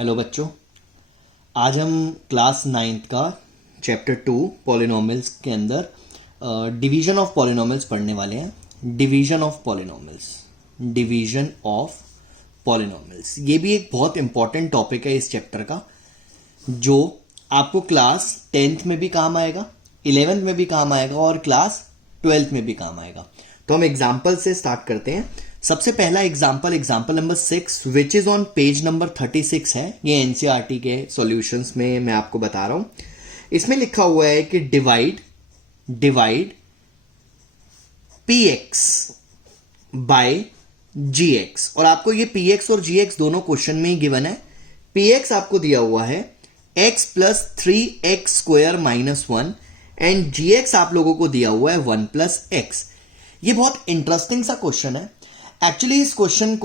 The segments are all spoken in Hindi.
हेलो बच्चों, आज हम क्लास नाइन्थ का चैप्टर 2 पॉलिनॉमियल्स के अंदर डिवीजन ऑफ पॉलिनॉमियल्स पढ़ने वाले हैं। डिवीजन ऑफ पॉलिनॉमियल्स ये भी एक बहुत इंपॉर्टेंट टॉपिक है इस चैप्टर का, जो आपको क्लास 10th में भी काम आएगा, 11th में भी काम आएगा और क्लास 12th में भी काम आएगा। तो हम एग्जाम्पल से स्टार्ट करते हैं। सबसे पहला example number 6 which is on page number 36 है। ये एनसीईआरटी के सॉल्यूशंस में मैं आपको बता रहा हूं। इसमें लिखा हुआ है कि डिवाइड px बाय gx, और आपको ये px और gx दोनों क्वेश्चन में ही गिवन है। px आपको दिया हुआ है x plus 3x square minus 1 and gx आप लोगों को दिया हुआ है 1 प्लस x। ये बहुत इंटरेस्टिंग सा क्वेश्चन है। एक्चुअली इस क्वेश्चन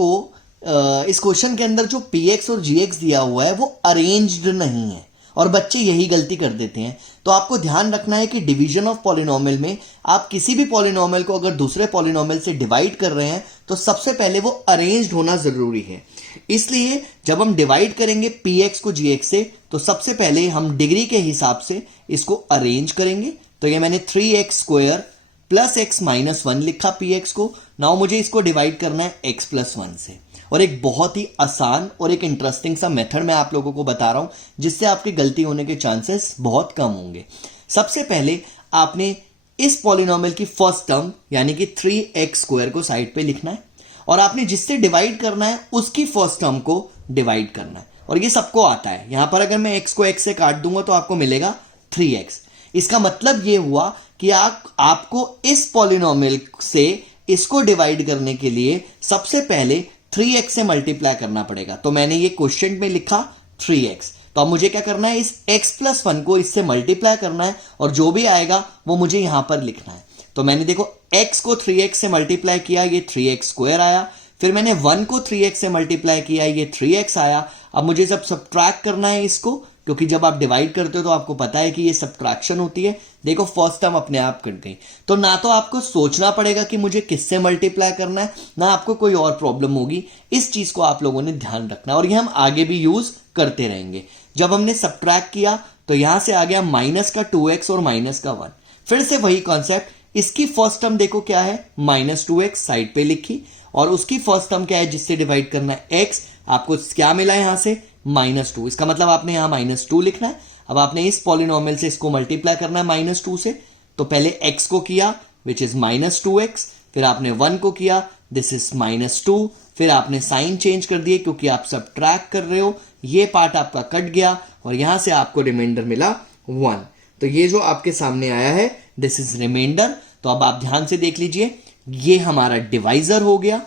के अंदर जो px और gx दिया हुआ है वो अरेंज्ड नहीं है और बच्चे यही गलती कर देते हैं। तो आपको ध्यान रखना है कि डिवीजन ऑफ पॉलिनॉमियल में आप किसी भी पॉलिनॉमियल को अगर दूसरे पॉलिनॉमियल से डिवाइड कर रहे हैं तो सबसे पहले वो अरेंज्ड होना जरूरी है। इसलिए जब हम डिवाइड करेंगे px को gx से तो सबसे पहले हम डिग्री के हिसाब से इसको अरेंज करेंगे। तो ये मैंने 3x square plus x minus 1 लिखा px को। नाउ मुझे इसको डिवाइड करना है x प्लस 1 से, और एक बहुत ही आसान और एक इंटरेस्टिंग सा मेथड मैं आप लोगों को बता रहा हूं जिससे आपकी गलती होने के चांसेस बहुत कम होंगे। सबसे पहले आपने इस पॉलिनॉमियल की फर्स्ट टर्म यानी कि 3x स्क्वायर को साइड पे लिखना है और आपने जिससे डिवाइड करना है उसकी फर्स्ट टर्म को डिवाइड करना है, और ये सबको आता है। यहां पर अगर मैं x को x से काट दूंगा तो आपको मिलेगा 3x। इसका मतलब ये हुआ कि आपको इस पॉलिनॉमियल से इसको डिवाइड करने के लिए सबसे पहले 3x से मल्टीप्लाई करना पड़ेगा। तो मैंने ये क्वेश्चन में लिखा 3x। तो अब मुझे क्या करना है, इस x प्लस 1 को इससे मल्टीप्लाई करना है और जो भी आएगा वो मुझे यहां पर लिखना है। तो मैंने देखो x को 3x से मल्टीप्लाई किया, ये 3x स्क्वायर आया। फिर मैंने 1 को 3x से मल्टीप्लाई किया, ये 3x आया। अब मुझे सब सब्ट्रैक्ट करना है इसको, क्योंकि जब आप डिवाइड करते हो तो आपको पता है कि ये सब्ट्रैक्शन होती है। देखो फर्स्ट टर्म अपने आप कट गई। तो ना तो आपको सोचना पड़ेगा कि मुझे किससे मल्टीप्लाई करना है, ना आपको कोई और प्रॉब्लम होगी। इस चीज को आप लोगों ने ध्यान रखना है और ये हम आगे भी यूज करते रहेंगे। जब हमने सब्ट्रैक्ट किया तो यहां से आ गया माइनस का 2x और माइनस का 1। फिर से वही कॉन्सेप्ट, इसकी फर्स्ट टर्म देखो क्या है, माइनस 2x साइड पे लिखी, और उसकी फर्स्ट टर्म क्या है जिससे डिवाइड करना है x। आपको क्या मिला यहां से, -2। इसका मतलब आपने यहां -2 लिखना है। अब आपने इस पॉलिनॉमियल से इसको मल्टीप्लाई करना है -2 से। तो पहले x को किया विच इज -2x, फिर आपने 1 को किया दिस इज -2, फिर आपने साइन चेंज कर दिए क्योंकि आप सब्ट्रैक्ट कर रहे हो। ये पार्ट आपका कट गया और यहां से आपको रिमाइंडर मिला 1। तो ये जो आपके सामने आया है दिस इज रिमाइंडर। तो अब आप ध्यान से देख लीजिए, ये हमारा डिवाइजर हो गया,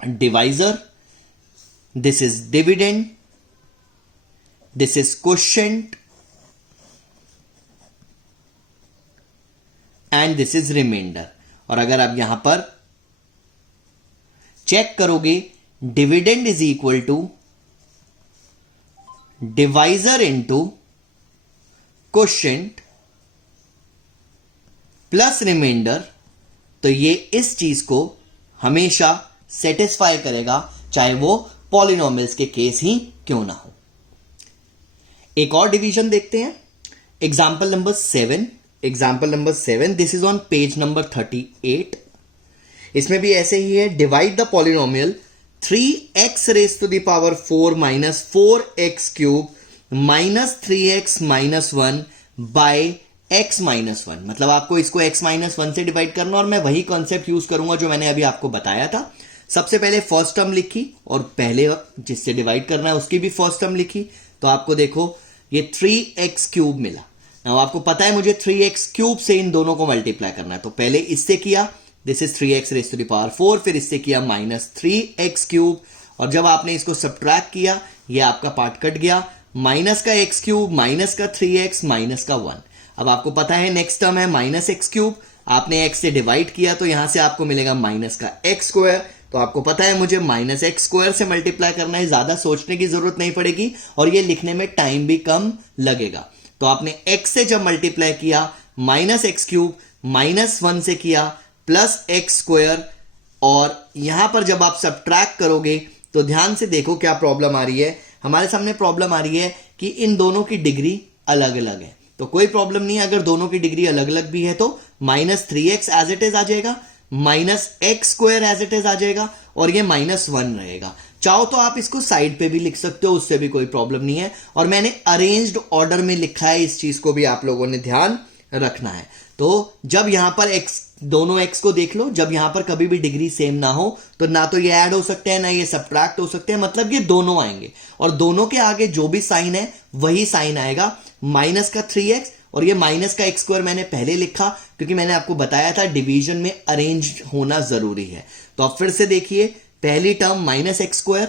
divisor. This is dividend, this is quotient and this is remainder. और अगर आप यहां पर चेक करोगे, dividend is equal to divisor into quotient plus remainder, तो ये इस चीज को हमेशा सेटिस्फाई करेगा, चाहे वो पॉलिनॉमियल्स के केस ही क्यों ना हो। एक और डिवीजन देखते हैं, example number 7। This is on page number 38। इसमें भी ऐसे ही है, divide the polynomial 3x raise to the power 4 minus 4x cube minus 3x minus 1 by x minus 1। मतलब आपको इसको x माइनस 1 से डिवाइड करना, और मैं वही कॉन्सेप्ट यूज करूंगा जो मैंने अभी आपको बताया था। सबसे पहले फर्स्ट टर्म लिखी और पहले जिससे डिवाइड करना है उसकी भी फर्स्ट टर्म लिखी। तो आपको देखो ये 3x क्यूब मिला। now आपको पता है मुझे 3x क्यूब से इन दोनों को मल्टीप्लाई करना है। तो पहले इससे किया this is 3x raise to the power 4, फिर इससे किया माइनस 3x क्यूब, और जब आपने इसको सब्ट्रैक्ट किया ये आपका पार्ट कट गया, माइनस का x क्यूब माइनस का 3x माइनस का 1। अब आपको पता है नेक्स्ट टर्म है माइनस x क्यूब, आपने x से डिवाइड किया तो यहां से आपको मिलेगा माइनस का x स्क्वायर। तो आपको पता है मुझे माइनस x स्क्वायर से मल्टीप्लाई करना है, ज्यादा सोचने की जरूरत नहीं पड़ेगी और ये लिखने में टाइम भी कम लगेगा। तो आपने x से जब मल्टीप्लाई किया माइनस एक्स क्यूब माइनस 1 से किया प्लस एक्स स्क्वायर, और यहां पर जब आप सब्ट्रैक्ट करोगे तो ध्यान से देखो क्या प्रॉब्लम आ रही है। हमारे सामने प्रॉब्लम आ रही है कि इन दोनों की डिग्री अलग अलग है, तो कोई प्रॉब्लम नहीं है, अगर दोनों की डिग्री अलग अलग भी है तो -3x एज इट इज आ जाएगा, -x² एज इट इज आ जाएगा, और ये -1 रहेगा। चाहो तो आप इसको साइड पे भी लिख सकते हो, उससे भी कोई प्रॉब्लम नहीं है, और मैंने अरेंज्ड ऑर्डर में लिखा है, इस चीज को भी आप लोगों ने ध्यान रखना है। तो जब यहां पर x, दोनों x को देख लो, जब यहां पर कभी भी डिग्री सेम ना हो तो ना तो ये ऐड हो सकते हैं ना ये सब्ट्रैक्ट हो सकते हैं, मतलब ये दोनों आएंगे, और दोनों के आगे जो भी साइन है वही साइन आएगा, माइनस का 3x, और ये माइनस का x² मैंने पहले लिखा क्योंकि मैंने आपको बताया था डिवीजन में अरेंज होना जरूरी है। तो अब फिर से देखिए, पहली टर्म -x²,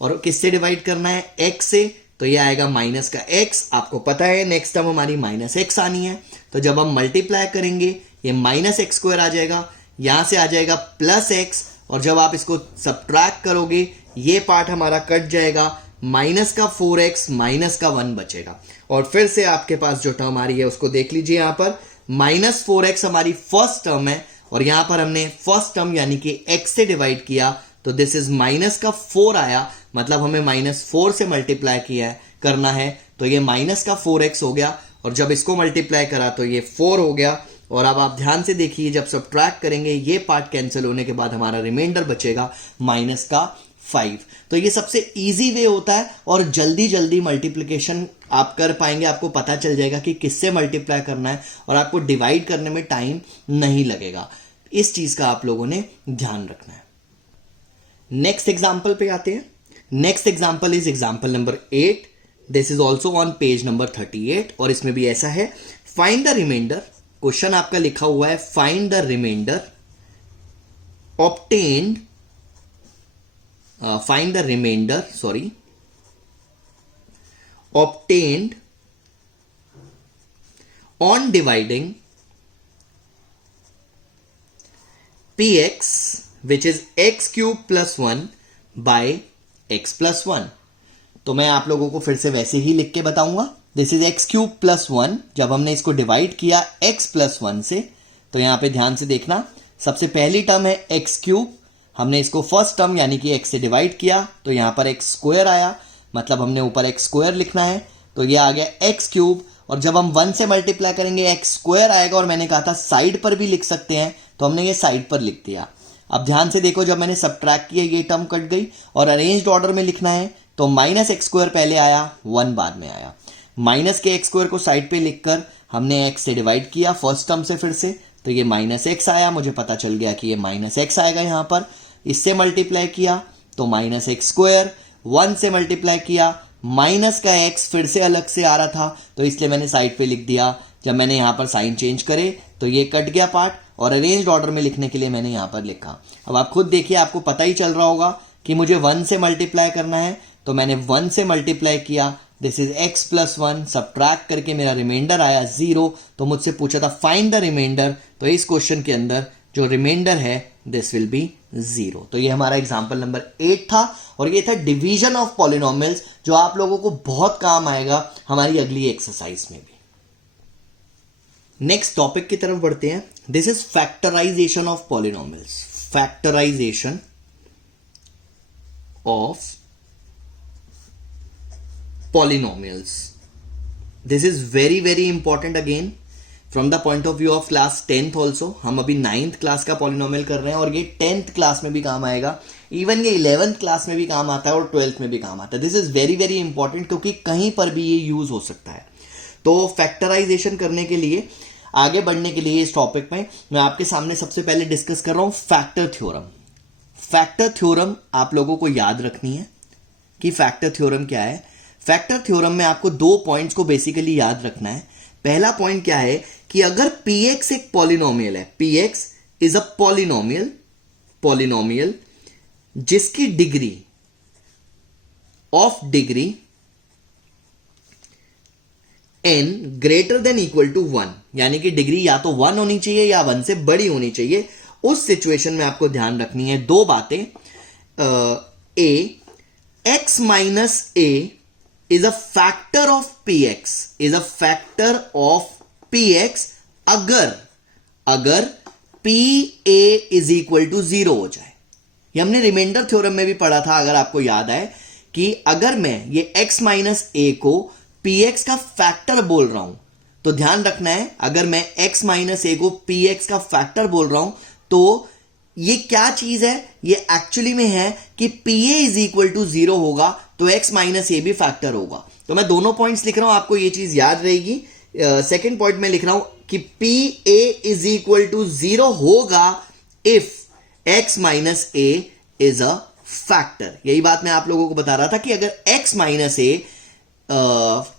और किससे डिवाइड करना है, x से, तो ये आएगा माइनस का x, आपको पता है नेक्स्ट टर्म हमारी -x आनी है, तो जब हम मल्टीप्लाई करेंगे ये -x² आ जाएगा, यहां से आ जाएगा +x, और जब आप इसको सब्ट्रैक्ट करोगे ये पार्ट हमारा कट जाएगा, माइनस का 4x माइनस का 1 बचेगा, और फिर से आपके पास जो टर्म आ रही है उसको देख लीजिए, यहां पर -4x हमारी फर्स्ट टर्म है, और यहां पर हमने फर्स्ट टर्म यानी कि x से डिवाइड किया, तो दिस इज माइनस का 4 आया, मतलब हमें -4 से मल्टीप्लाई किया है करना है, तो ये माइनस का 4x हो गया, और जब इसको मल्टीप्लाई करा तो ये 4 हो गया, और अब आप ध्यान से देखिए जब सब्ट्रैक्ट करेंगे ये पार्ट कैंसिल होने के बाद हमारा रिमाइंडर बचेगा -5। तो ये सबसे इजी वे होता है, और जल्दी जल्दी मल्टीप्लिकेशन आप कर पाएंगे, आपको पता चल जाएगा कि किससे मल्टीप्लाई करना है, और आपको डिवाइड करने में टाइम नहीं लगेगा। इस चीज का आप लोगों ने ध्यान रखना है। नेक्स्ट एग्जाम्पल पे आते हैं। Next example is example number 8। This is also on page number 38, और इसमें भी ऐसा है, फाइंड द रिमाइंडर, क्वेश्चन आपका लिखा हुआ है find the remainder obtained, find the remainder obtained on dividing px which is x cube plus 1 by x plus 1। तो मैं आप लोगों को फिर से वैसे ही लिख के बताऊंगा, this is x cube plus 1, जब हमने इसको डिवाइड किया x प्लस 1 से, तो यहां पे ध्यान से देखना, सबसे पहली टर्म है x क्यूब, हमने इसको फर्स्ट टर्म यानी कि x से डिवाइड किया, तो यहां पर x² आया, मतलब हमने ऊपर x² लिखना है, तो ये आ गया x क्यूब, और जब हम 1 से मल्टीप्लाई करेंगे x² आएगा, और मैंने कहा था साइड पर भी लिख सकते हैं, तो हमने ये साइड पर लिख दिया। अब ध्यान से देखो, जब मैंने सब्ट्रैक्ट किया ये टर्म कट गई, और अरेंज्ड ऑर्डर में लिखना है तो -x² पहले आया, 1 बाद में आया, माइनस के x² को साइड पे लिखकर हमने x से डिवाइड किया फर्स्ट टर्म से फिर से, तो ये -x आया, मुझे पता चल गया कि ये -x आएगा यहां पर, इससे मल्टीप्लाई किया तो -x², 1 से मल्टीप्लाई किया, माइनस का x फिर से अलग से आ रहा था, तो इसलिए मैंने साइड पे लिख दिया। जब मैंने यहां पर साइन चेंज करे तो ये कट गया पार्ट, और अरेंज्ड ऑर्डर में लिखने के लिए मैंने यहां पर लिखा। अब आप खुद देखिए, आपको पता ही चल रहा होगा कि मुझे 1 से मल्टीप्लाई करना है, तो मैंने 1 से मल्टीप्लाई किया, this is x plus 1, subtract करके मेरा रिमाइंडर आया 0। तो मुझसे पूछा था फाइंड द रिमाइंडर, तो इस क्वेश्चन के अंदर जो रिमाइंडर है दिस विल बी 0। तो ये हमारा एग्जांपल नंबर 8 था, और ये था डिवीजन ऑफ पॉलिनोमियल्स, जो आप लोगों को बहुत काम आएगा हमारी अगली एक्सरसाइज में भी। नेक्स्ट टॉपिक की तरफ बढ़ते हैं। This is factorisation of polynomials, factorisation of polynomials. This is very very important again from the point of view of class 10th also। हम अभी 9th क्लास का पॉलिनोमियल कर रहे हैं, और ये 10th क्लास में भी काम आएगा, इवन ये 11th क्लास में भी काम आता है, और 12th में भी काम आता है। This is very very important, क्योंकि कहीं पर भी ये यूज हो सकता है। तो फैक्टराइजेशन करने के लिए, आगे बढ़ने के लिए इस टॉपिक में मैं आपके सामने सबसे पहले डिस्कस कर रहा हूं फैक्टर थ्योरम। फैक्टर थ्योरम आप लोगों को याद रखनी है कि फैक्टर थ्योरम क्या है। फैक्टर थ्योरम में आपको 2 पॉइंट्स को बेसिकली याद रखना है। पहला पॉइंट क्या है कि अगर px एक पॉलिनोमियल है, px इज अ पॉलिनोमियल जिसकी degree n greater than equal to 1, यानी कि डिग्री या तो 1 होनी चाहिए या 1 से बड़ी होनी चाहिए, उस सिचुएशन में आपको ध्यान रखनी है 2 बातें। x minus a is a factor of px, is a factor of px अगर pa is equal to 0 हो जाए। ये हमने रिमाइंडर थ्योरम में भी पढ़ा था, अगर आपको याद आए कि अगर मैं ये x माइनस ए को px का फैक्टर बोल रहा हूं, तो ध्यान रखना है, अगर मैं x माइनस ए को px का फैक्टर बोल रहा हूं तो ये क्या चीज है, ये एक्चुअली में है कि pa इज इक्वल टू 0 होगा तो x माइनस ए भी फैक्टर होगा। तो मैं दोनों पॉइंट्स लिख रहा हूं, आपको ये चीज याद रहेगी। सेकेंड पॉइंट में लिख रहा हूं कि pa इज इक्वल टू 0 होगा if x minus a is a factor. यही बात मैं आप लोगों को बता रहा था कि अगर x minus a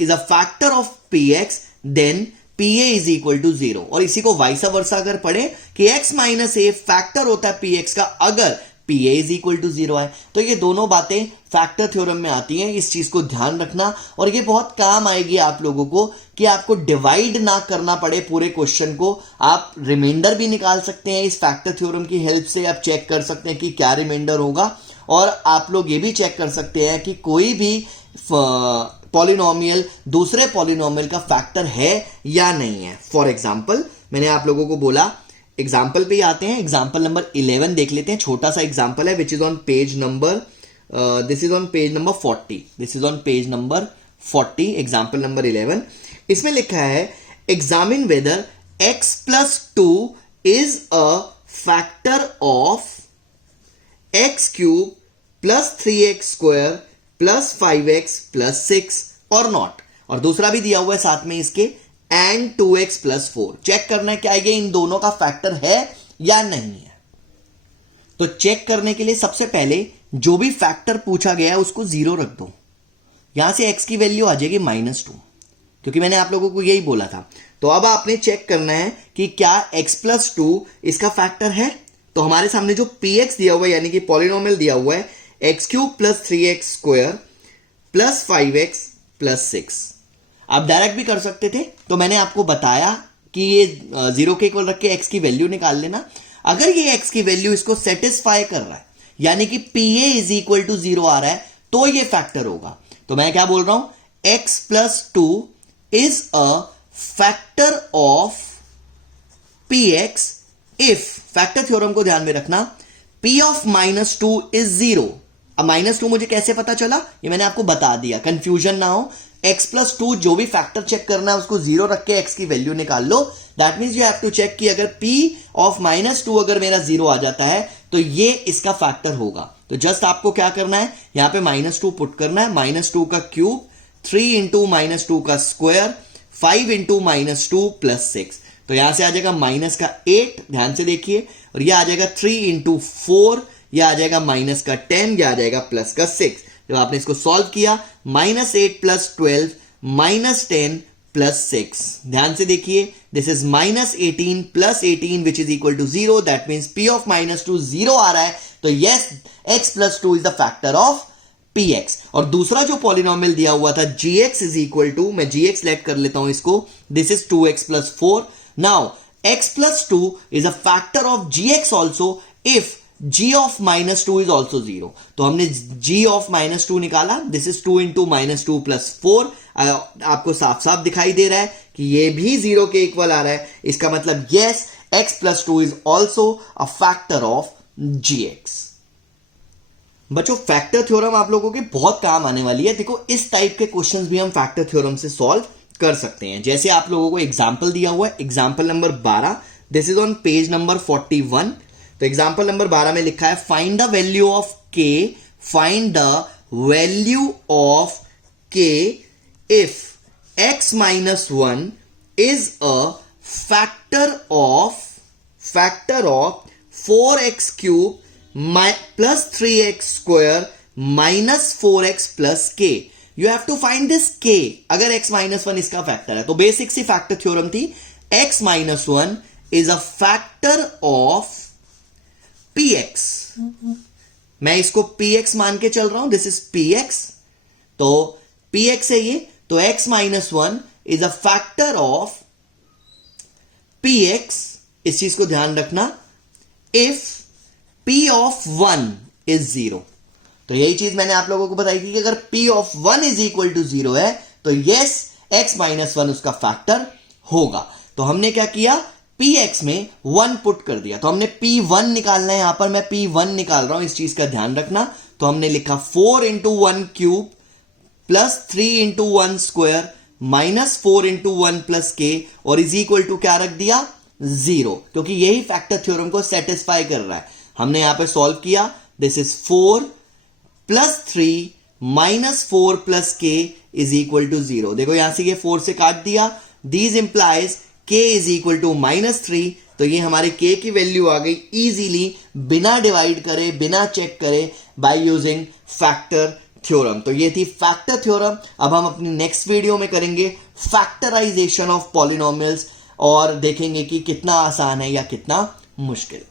is a factor of px then pa is equal to 0। और इसी को वाइस वर्सा अगर पढ़े कि x माइनस ए फैक्टर होता है px का अगर pa इज इक्वल टू 0 है। तो ये दोनों बातें फैक्टर थ्योरम में आती हैं, इस चीज को ध्यान रखना और ये बहुत काम आएगी आप लोगों को कि आपको डिवाइड ना करना पड़े पूरे क्वेश्चन को। आप रिमाइंडर भी निकाल सकते हैं इस फैक्टर थ्योरम की हेल्प से, आप चेक कर सकते हैं कि क्या रिमाइंडर होगा। और आप लोग ये भी चेक कर सकते हैं कि कोई भी पॉलिनोमियल दूसरे पॉलिनोमियल का फैक्टर है या नहीं है। फॉर एग्जाम्पल मैंने आप लोगों को बोला, एग्जाम्पल पे ही आते हैं, एग्जाम्पल नंबर 11 देख लेते हैं। छोटा सा एग्जाम्पल है which is on page number this is on page number 40, this is on page number 40, example number 11। इसमें लिखा है examine whether x plus 2 is a factor of x cube plus 3x square plus 5x plus 6 और नॉट। और दूसरा भी दिया हुआ है साथ में इसके, एंड 2x प्लस 4। चेक करना है क्या ये इन दोनों का फैक्टर है या नहीं है। तो चेक करने के लिए सबसे पहले जो भी फैक्टर पूछा गया है उसको 0 रख दो। यहां से x की वैल्यू आ जाएगी -2, क्योंकि मैंने आप लोगों को यही बोला था। तो अब आपने चेक करना है कि क्या x प्लस 2 इसका फैक्टर है। तो हमारे सामने जो px दिया हुआ है यानी कि पॉलिनोमियल दिया हुआ है x cube plus 3x square plus 5x plus 6। आप डायरेक्ट भी कर सकते थे, तो मैंने आपको बताया कि ये 0 के इक्वल रख के x की वैल्यू निकाल लेना। अगर ये x की वैल्यू इसको सेटिस्फाई कर रहा है यानी कि pa इज इक्वल टू 0 आ रहा है तो ये फैक्टर होगा। तो मैं क्या बोल रहा हूं, x plus 2 is a factor of px if, factor theorem को ध्यान में रखना, p ऑफ -2 इज 0। अब -2 मुझे कैसे पता चला, ये मैंने आपको बता दिया, कंफ्यूजन ना हो। x प्लस 2 जो भी फैक्टर चेक करना है उसको 0 रख के x की वैल्यू निकाल लो। That means you have to check कि अगर p ऑफ -2 अगर मेरा 0 आ जाता है तो ये इसका फैक्टर होगा। तो जस्ट आपको क्या करना है, यहां पे -2 पुट करना है, -2 का क्यूब, 3 इंटू -2 का स्क्वायर, 5 इंटू -2 प्लस 6। तो यहां से आ जाएगा माइनस का 8, ध्यान से देखिए, और यह आ जाएगा 3 इंटू 4, यह आ जाएगा माइनस का 10, यह आ जाएगा प्लस का 6। जब आपने इसको सॉल्व किया, -8 प्लस 12 -10 प्लस 6, ध्यान से देखिए, this is -18 plus 18 which is equal to 0। That means p of -2 0 आ रहा है, तो yes x plus 2 is the factor of px। और दूसरा जो पॉलिनोमियल दिया हुआ था gx इज इक्वल टू, मैं gx लेट कर लेता हूं इसको, this is 2x plus 4। Now x plus 2 is a factor of gx also if g of -2 is also 0। तो हमने g of -2 निकाला, दिस इज 2 इंटू -2 प्लस 4। आपको साफ साफ दिखाई दे रहा है कि ये भी 0 के इक्वल आ रहा है। इसका मतलब yes x plus 2 is also a factor of gx। बच्चों फैक्टर थ्योरम आप लोगों के बहुत काम आने वाली है। देखो इस टाइप के क्वेश्चंस भी हम फैक्टर थ्योरम से सॉल्व कर सकते हैं। जैसे आप लोगों को एग्जाम्पल दिया हुआ है, example number 12, this is on page number 41। तो एग्जाम्पल नंबर 12 में लिखा है find the value of k, find the value of k if x minus 1 is a factor of 4x cube plus 3x square minus 4x plus k। You have to find this k अगर x माइनस 1 इसका फैक्टर है। तो बेसिक सी फैक्टर थ्योरम थी, x minus 1 is a factor of px। मैं इसको px मान के चल रहा हूं, दिस इज px। तो px है ये, तो x minus 1 is a factor of px। इस चीज को ध्यान रखना, इफ p ऑफ 1 इज 0। तो यही चीज मैंने आप लोगों को बताई थी कि अगर p of 1 is equal to 0 है तो यस x माइनस 1 उसका फैक्टर होगा। तो हमने क्या किया, px में 1 पुट कर दिया। तो हमने p1 निकालना है, यहां पर मैं p1 निकाल रहा हूं, इस चीज का ध्यान रखना। तो हमने लिखा 4 into 1 cube plus 3 into 1 square minus 4 into 1 plus के और इज इक्वल टू क्या रख दिया 0, क्योंकि यही फैक्टर थ्योरम को सेटिस्फाई कर रहा है। हमने यहां पे सॉल्व किया, this is 4 plus 3 minus 4 plus के इज इक्वल टू 0। देखो यहां से ये 4 से काट दिया, दीज इंप्लाइज के इज इक्वल टू -3, तो ये हमारे के की वैल्यू आ गई इजीली, बिना डिवाइड करे, बिना चेक करे, बाय यूजिंग फैक्टर थ्योरम। तो ये थी फैक्टर थ्योरम। अब हम अपनी नेक्स्ट वीडियो में करेंगे फैक्टराइजेशन ऑफ पॉलिनोमियल्स और देखेंगे कि कितना आसान है या कितना मुश्किल।